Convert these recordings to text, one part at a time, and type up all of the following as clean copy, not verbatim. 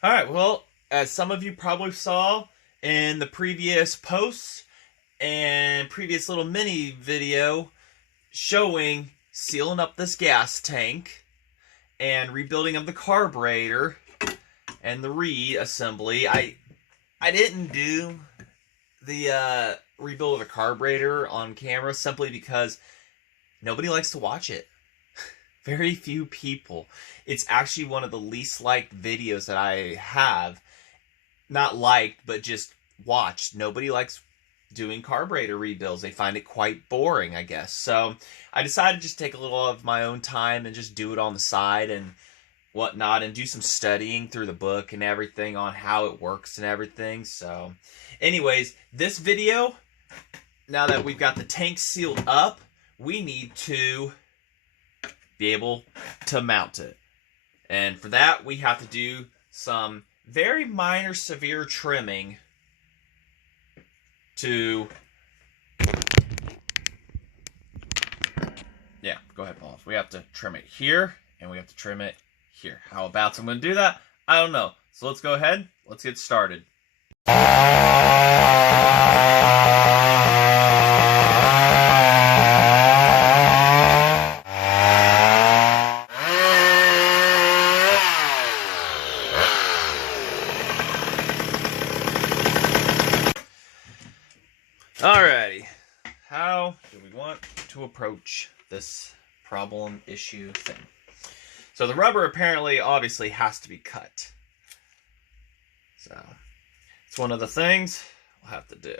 Alright, well, as some of you probably saw in the previous posts and previous little mini video showing sealing up this gas tank and rebuilding of the carburetor and the reassembly, I didn't do the rebuild of the carburetor on camera simply because nobody likes to watch it. Very few people. It's actually one of the least liked videos that I have. Not liked, but just watched. Nobody likes doing carburetor rebuilds. They find it quite boring, I guess. So I decided to just take a little of my own time and just do it on the side and whatnot, and do some studying through the book and everything on how it works and everything. So anyways, this video, now that we've got the tank sealed up, we need to be able to mount it. And for that, we have to do some very minor, severe trimming to... Yeah, go ahead, Paul. We have to trim it here, and we have to trim it here. How about I'm going to do that? I don't know. So let's go ahead. Let's get started. Alrighty, how do we want to approach this problem issue thing? So the rubber apparently obviously has to be cut. So it's one of the things we'll have to do.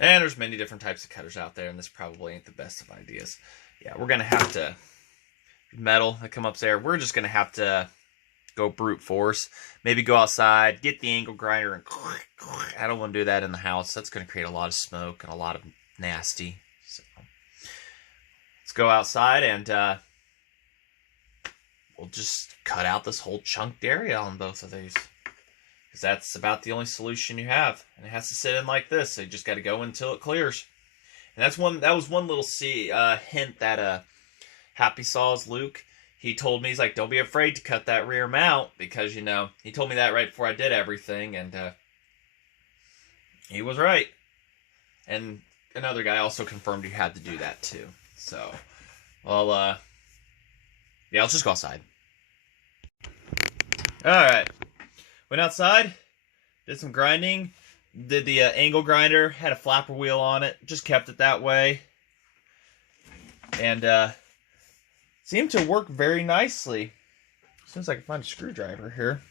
And there's many different types of cutters out there, and this probably ain't the best of ideas. Yeah, we're going to have to, metal that come up there, we're just going to have to go brute force. Maybe go outside, get the angle grinder, and I don't want to do that in the house. That's going to create a lot of smoke and a lot of nasty. So let's go outside and we'll just cut out this whole chunked area on both of these. Because that's about the only solution you have. And it has to sit in like this. So you just got to go until it clears. And that was one little hint that Happy Saws Luke, he told me, he's like, don't be afraid to cut that rear mount, because, you know, he told me that right before I did everything, and he was right. And another guy also confirmed you had to do that too. So, well, yeah, let's just go outside. Alright, went outside, did some grinding, did the angle grinder, had a flapper wheel on it, just kept it that way, and seemed to work very nicely. As soon as I can find a screwdriver here.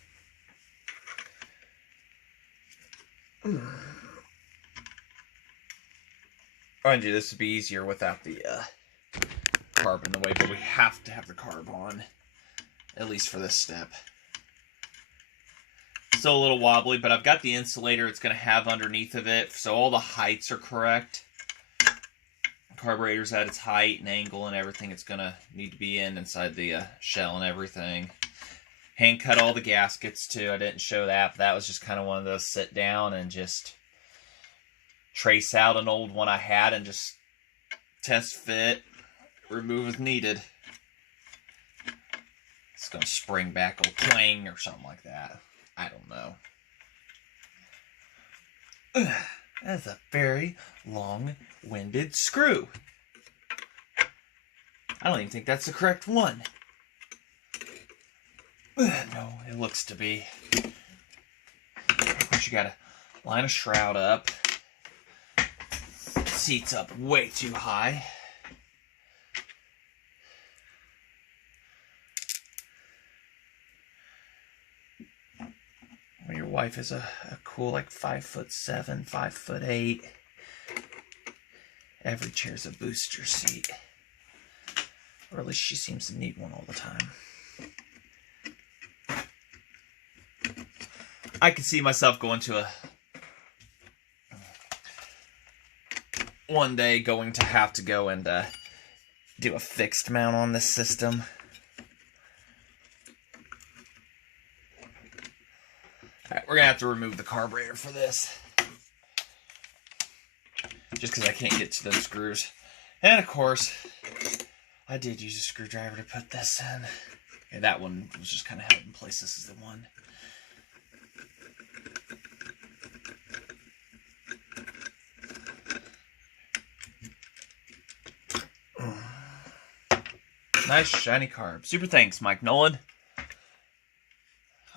Mind you, this would be easier without the carb in the way, but we have to have the carb on, at least for this step. Still a little wobbly, but I've got the insulator it's going to have underneath of it, so all the heights are correct. Carburetor's at its height and angle and everything it's going to need to be inside the shell and everything. Hand cut all the gaskets too. I didn't show that, but that was just kind of one of those sit down and just trace out an old one I had and just test fit, remove as needed. It's going to spring back or twang or something like that. I don't know. That's a very long-winded screw. I don't even think that's the correct one. No, it looks to be. Of course, you gotta line a shroud up. Seat's up way too high. Well, your wife is a cool, like 5'7", 5'8". Every chair's a booster seat. Or at least she seems to need one all the time. I could see myself going to one day going to have to go and do a fixed mount on this system. Alright, we're going to have to remove the carburetor for this. Just because I can't get to those screws. And of course, I did use a screwdriver to put this in. Okay, that one was just kind of held in place promise this is the one. Nice shiny carb. Super thanks, Mike Nolan. I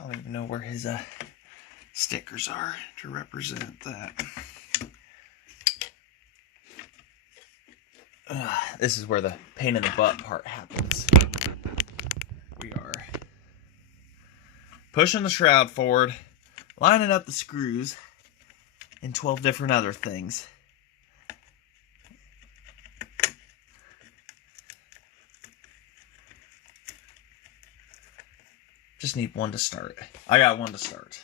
don't even know where his stickers are to represent that. This is where the pain in the butt part happens. We are pushing the shroud forward, lining up the screws, and 12 different other things. Just need one to start. I got one to start.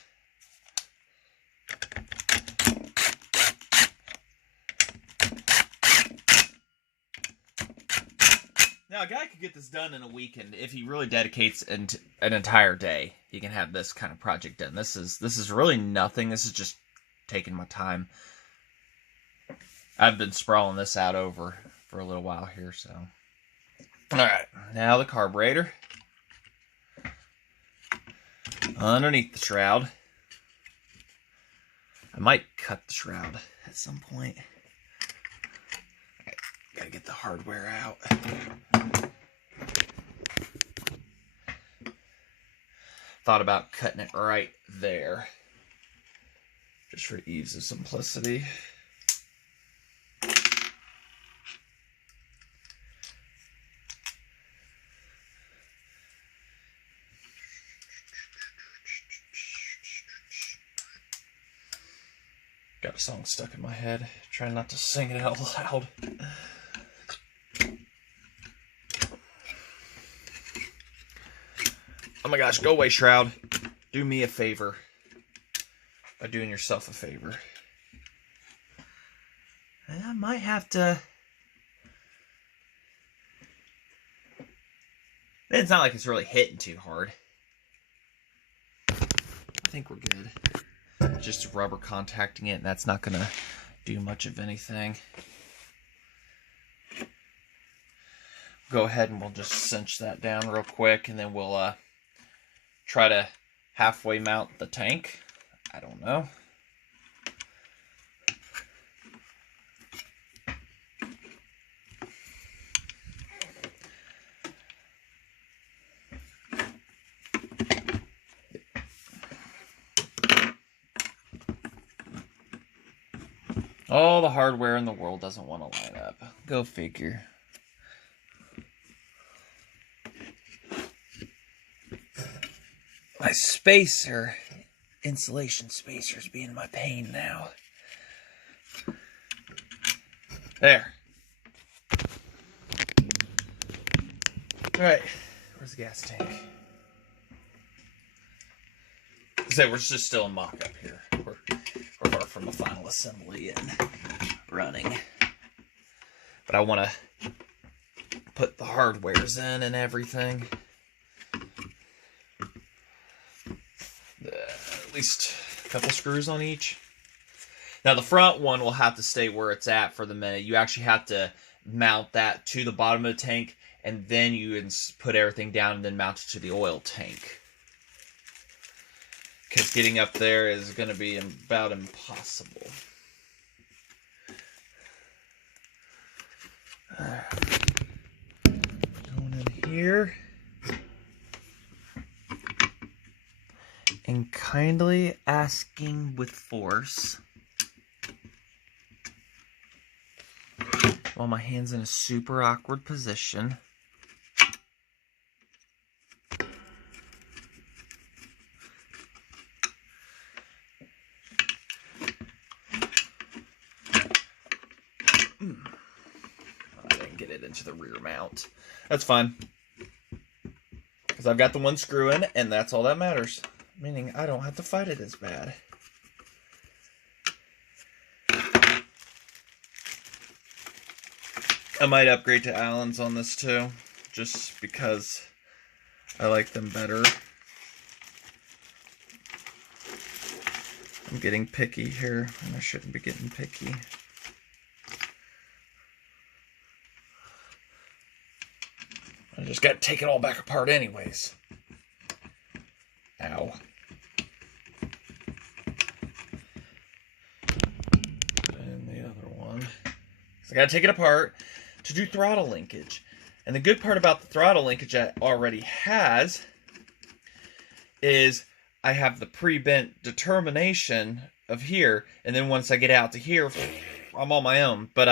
Now, a guy could get this done in a weekend if he really dedicates an entire day. He can have this kind of project done. This is really nothing. This is just taking my time. I've been sprawling this out over for a little while here, so. All right, now the carburetor. Underneath the shroud. I might cut the shroud at some point. Gotta get the hardware out. Thought about cutting it right there, just for ease of simplicity. Got a song stuck in my head. Trying not to sing it out loud. Oh my gosh, go away, Shroud. Do me a favor by doing yourself a favor. I might have to... It's not like it's really hitting too hard. I think we're good. Just rubber contacting it, and that's not going to do much of anything. Go ahead and we'll just cinch that down real quick, and then we'll try to halfway mount the tank. I don't know. All the hardware in the world doesn't want to line up. Go figure. My spacer, insulation spacer's being my pain now. There. Alright, where's the gas tank? So we're just still in mock-up here. We're far from the final assembly and running. But I want to put the hardwares in and everything. At least a couple screws on each. Now the front one will have to stay where it's at for the minute. You actually have to mount that to the bottom of the tank, and then you put everything down and then mount it to the oil tank. Because getting up there is going to be about impossible. Going in here. And kindly asking with force. While my hand's in a super awkward position. I didn't get it into the rear mount. That's fine. Because I've got the one screw in, and that's all that matters. Meaning I don't have to fight it as bad. I might upgrade to Allen's on this too, just because I like them better. I'm getting picky here, and I shouldn't be getting picky. I just got to take it all back apart anyways. Ow. And the other one. So I gotta take it apart to do throttle linkage. And the good part about the throttle linkage I already has is I have the pre-bent determination of here, and then once I get out to here, I'm on my own. But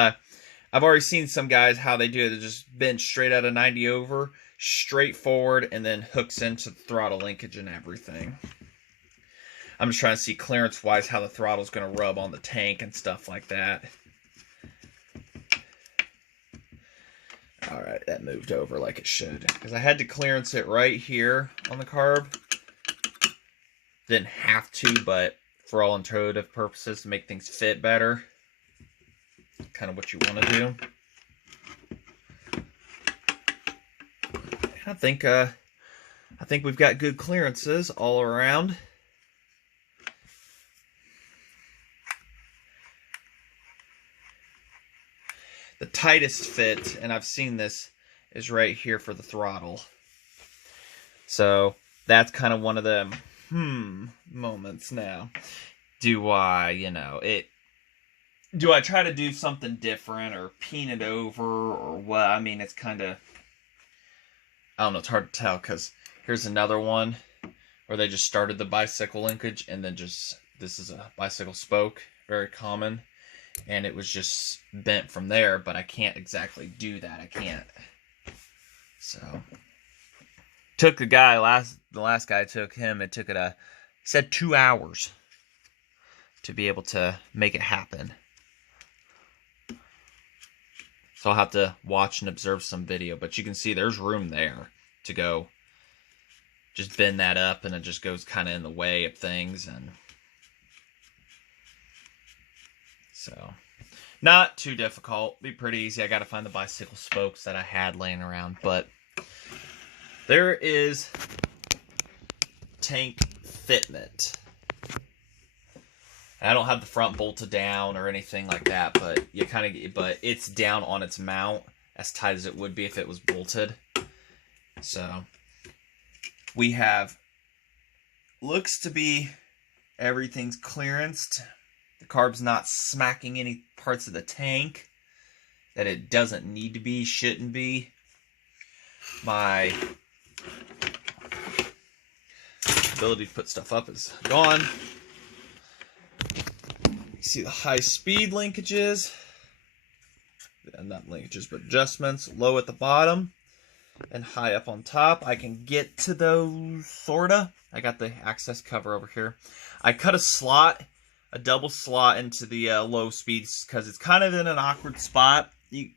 I've already seen some guys how they do it. They just bend straight out of 90 over, straight forward, and then hooks into the throttle linkage and everything. I'm just trying to see clearance-wise how the throttle's going to rub on the tank and stuff like that. Alright, that moved over like it should. Because I had to clearance it right here on the carb. Didn't have to, but for all intuitive purposes, to make things fit better. Kind of what you want to do. I think we've got good clearances all around. The tightest fit, and I've seen this, is right here for the throttle. So that's kind of one of them moments now. Do I, do I try to do something different or peen it over or what? I mean, it's kind of, I don't know, it's hard to tell, because here's another one where they just started the bicycle linkage and then just, this is a bicycle spoke, very common, and it was just bent from there, but I can't exactly do that. I can't. So, took the guy, the last guy took him, it took it he said 2 hours to be able to make it happen. So I'll have to watch and observe some video, but you can see there's room there to go. Just bend that up and it just goes kind of in the way of things. And so, not too difficult. Be pretty easy. I got to find the bicycle spokes that I had laying around, but there is tank fitment. I don't have the front bolted down or anything like that, but but it's down on its mount as tight as it would be if it was bolted. So we have, looks to be everything's clearanced. The carb's not smacking any parts of the tank that it doesn't need to be, shouldn't be. My ability to put stuff up is gone. You see the high speed linkages, not linkages, but adjustments, low at the bottom and high up on top. I can get to those, sorta. I got the access cover over here. I cut a slot, a double slot into the low speeds because it's kind of in an awkward spot. You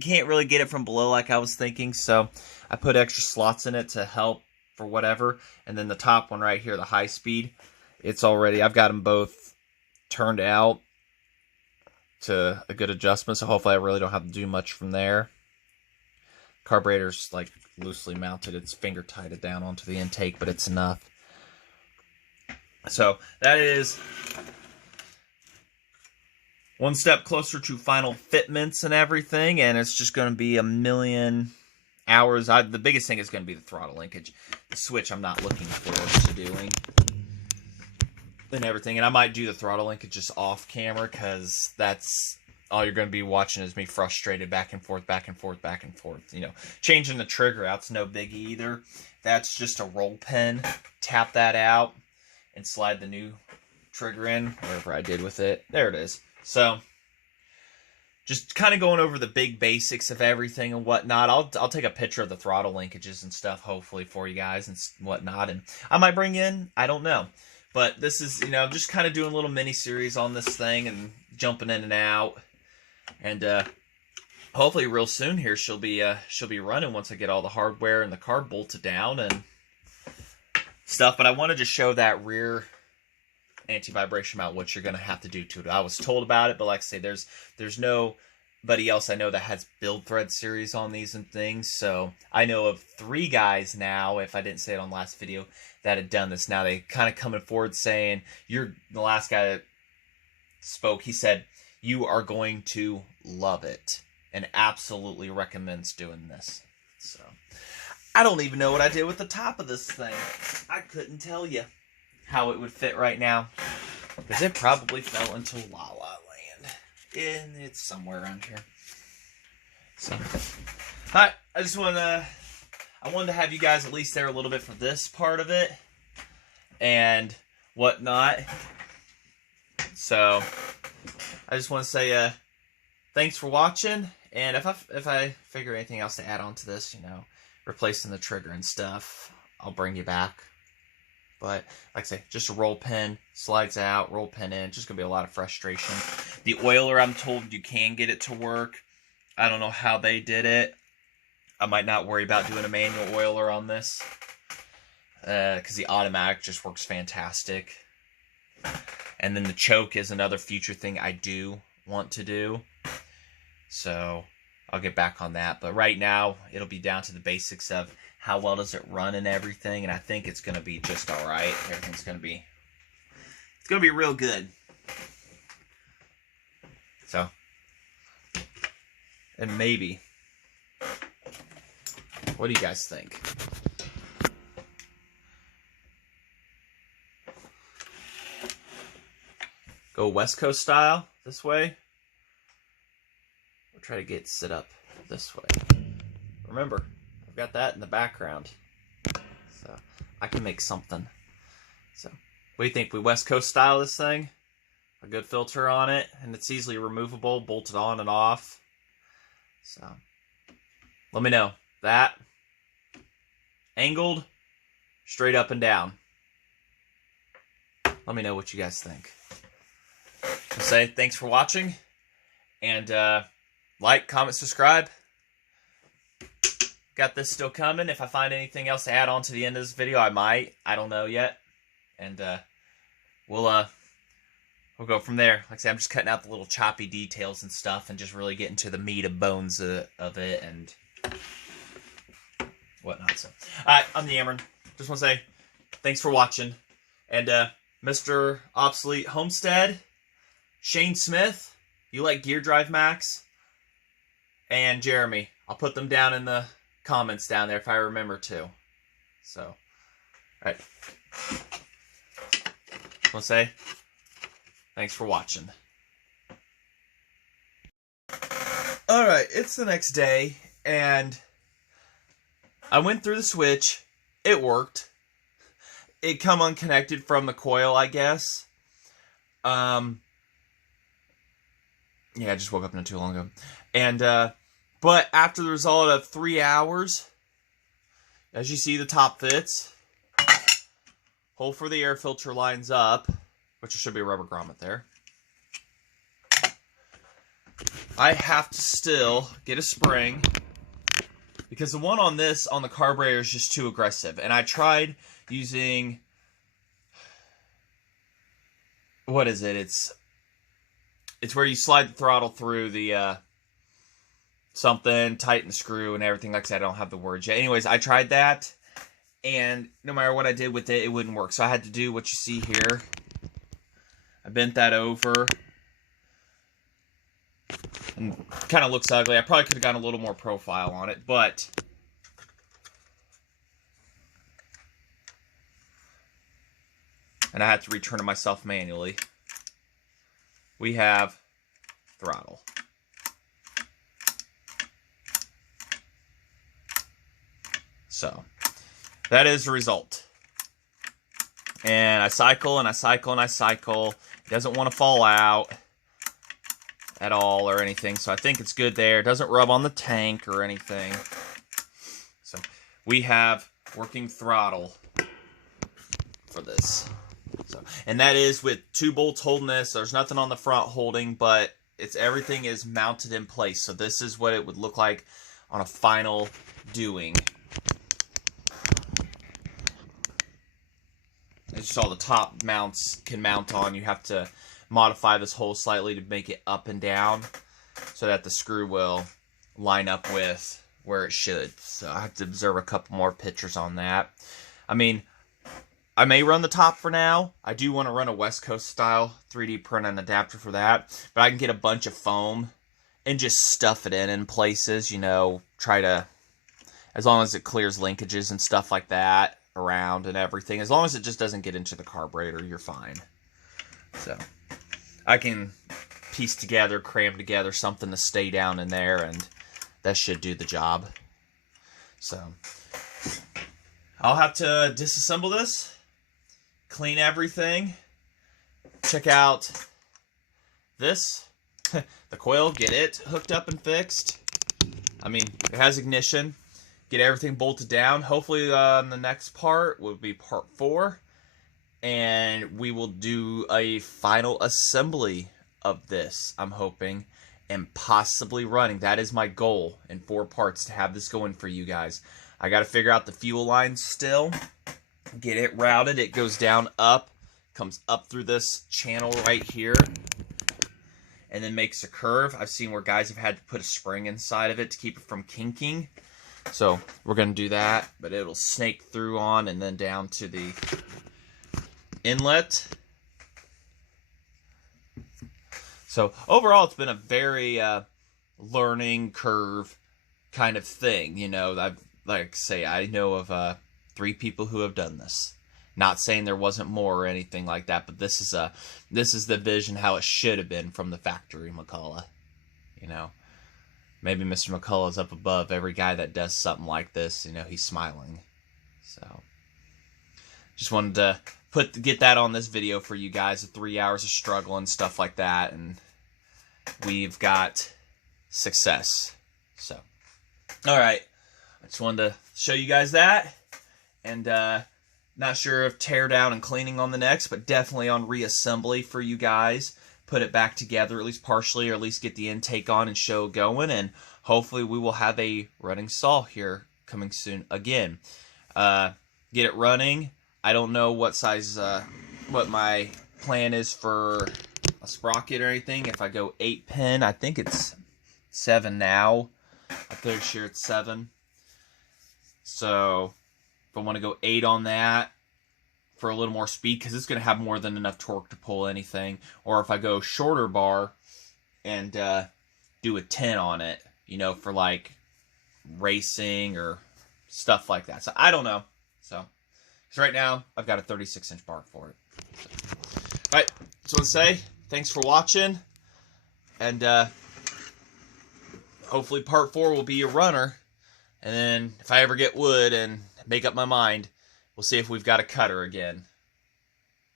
can't really get it from below like I was thinking, so I put extra slots in it to help for whatever. And then the top one right here, the high speed, it's already, I've got them both turned out to a good adjustment, so hopefully I really don't have to do much from there. Carburetor's like loosely mounted, it's finger tighted down onto the intake, but it's enough. So that is one step closer to final fitments and everything, and it's just going to be a million hours. The biggest thing is going to be the throttle linkage. The switch I'm not looking forward to doing. And everything, and I might do the throttle linkage just off camera, because that's all you're going to be watching is me frustrated back and forth, back and forth, back and forth. Changing the trigger out's no biggie either. That's just a roll pin. Tap that out and slide the new trigger in, whatever I did with it. There it is. So, just kind of going over the big basics of everything and whatnot. I'll take a picture of the throttle linkages and stuff, hopefully, for you guys and whatnot. And I might bring in, I don't know. But this is, just kind of doing a little mini-series on this thing and jumping in and out. And hopefully real soon here she'll be running once I get all the hardware and the carb bolted down and stuff. But I wanted to show that rear anti-vibration mount, what you're going to have to do to it. I was told about it, but like I say, there's nobody else I know that has build thread series on these and things. So I know of 3 guys now, if I didn't say it on the last video, that had done this. Now they kind of coming forward saying, the last guy that spoke, he said, you are going to love it and absolutely recommends doing this. So I don't even know what I did with the top of this thing. I couldn't tell you how it would fit right now. Because it probably fell into La La Land. And it's somewhere around here. So, alright, I wanted to have you guys at least there a little bit for this part of it. And whatnot. So, I just want to say, thanks for watching. And if I figure anything else to add on to this, you know, replacing the trigger and stuff, I'll bring you back. But, like I say, just a roll pin, slides out, roll pin in. Just going to be a lot of frustration. The oiler, I'm told you can get it to work. I don't know how they did it. I might not worry about doing a manual oiler on this. Because the automatic just works fantastic. And then the choke is another future thing I do want to do. So, I'll get back on that. But right now, it'll be down to the basics of how well does it run and everything. And I think it's going to be just alright. Everything's going to be... It's going to be real good. So. And maybe. What do you guys think? Go West Coast style this way. We'll try to get set up this way. Remember, I've got that in the background. So I can make something. So what do you think? We West Coast style this thing? A good filter on it, and it's easily removable, bolted on and off. So let me know. That angled, straight up and down. Let me know what you guys think. So say thanks for watching, and like, comment, subscribe. Got this still coming. If I find anything else to add on to the end of this video, I might. I don't know yet. And we'll go from there. Like I said, I'm just cutting out the little choppy details and stuff and just really getting to the meat and bones of it and whatnot. So, alright, I'm the Amron. Just want to say thanks for watching. And Mr. Obsolete Homestead, Shane Smith, you like Gear Drive Max, and Jeremy. I'll put them down in the comments down there if I remember to. So, alright. I want to say thanks for watching. Alright, it's the next day, and I went through the switch. It worked. It come unconnected from the coil, I guess. Yeah, I just woke up not too long ago. And, but after the result of 3 hours, as you see, the top fits. Hole for the air filter lines up, which there should be a rubber grommet there. I have to still get a spring, because the one on this, on the carburetor, is just too aggressive. And I tried using, what is it? It's where you slide the throttle through the, something, tighten the screw and everything. Like I said, I don't have the words yet. Anyways, I tried that, and no matter what I did with it, it wouldn't work. So I had to do what you see here. I bent that over. And kind of looks ugly. I probably could have gotten a little more profile on it, but and I had to return it myself manually. We have throttle. So, that is the result. And I cycle and I cycle and I cycle. It doesn't want to fall out at all or anything, so I think it's good there. It doesn't rub on the tank or anything. So, we have working throttle for this. So, and that is with 2 bolts holding this. There's nothing on the front holding, but everything is mounted in place. So this is what it would look like on a final doing. As you saw, the top mounts can mount on. You have to modify this hole slightly to make it up and down so that the screw will line up with where it should. So I have to observe a couple more pictures on that. I mean, I may run the top for now. I do want to run a West Coast style 3D print and adapter for that. But I can get a bunch of foam and just stuff it in places, you know, try to... as long as it clears linkages and stuff like that around and everything. As long as it just doesn't get into the carburetor, you're fine. So I can piece together, cram together something to stay down in there, and that should do the job. So I'll have to disassemble this, clean everything, check out this, the coil, get it hooked up and fixed. I mean, it has ignition. Get everything bolted down. Hopefully the next part will be part 4. And we will do a final assembly of this, I'm hoping. And possibly running. That is my goal in 4 parts, to have this going for you guys. I got to figure out the fuel line still. Get it routed. It goes down, up. Comes up through this channel right here. And then makes a curve. I've seen where guys have had to put a spring inside of it to keep it from kinking. So we're going to do that, but it'll snake through on and then down to the inlet. So overall, it's been a very learning curve kind of thing. You know, like I say, I know of 3 people who have done this. Not saying there wasn't more or anything like that, but this is the vision how it should have been from the factory, McCulloch. You know, maybe Mr. McCulloch's up above every guy that does something like this. You know, he's smiling. So, just wanted to get that on this video for you guys. The 3 hours of struggle and stuff like that, and we've got success. So, all right, I just wanted to show you guys that, and not sure if tear down and cleaning on the next, but definitely on reassembly for you guys. Put it back together, at least partially, or at least get the intake on and show going. And hopefully we will have a running saw here coming soon again. Get it running. I don't know what size, what my plan is for a sprocket or anything. If I go 8-pin, I think it's 7 now. I'm pretty sure it's 7. So if I want to go 8 on that for a little more speed, because it's going to have more than enough torque to pull anything. Or if I go shorter bar and do a 10 on it, you know, for like racing or stuff like that. So I don't know. So, because right now I've got a 36-inch bar for it. So, all right, just want to say thanks for watching, and hopefully part 4 will be a runner. And then if I ever get wood and make up my mind, we'll see if we've got a cutter again.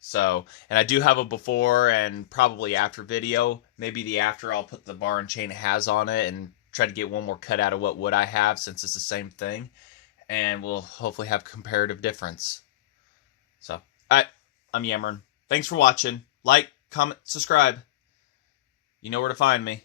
So, and I do have a before and probably after video. Maybe the after I'll put the bar and chain it has on it and try to get one more cut out of what wood I have, since it's the same thing. And we'll hopefully have comparative difference. So, alright, I'm yammering. Thanks for watching. Like, comment, subscribe. You know where to find me.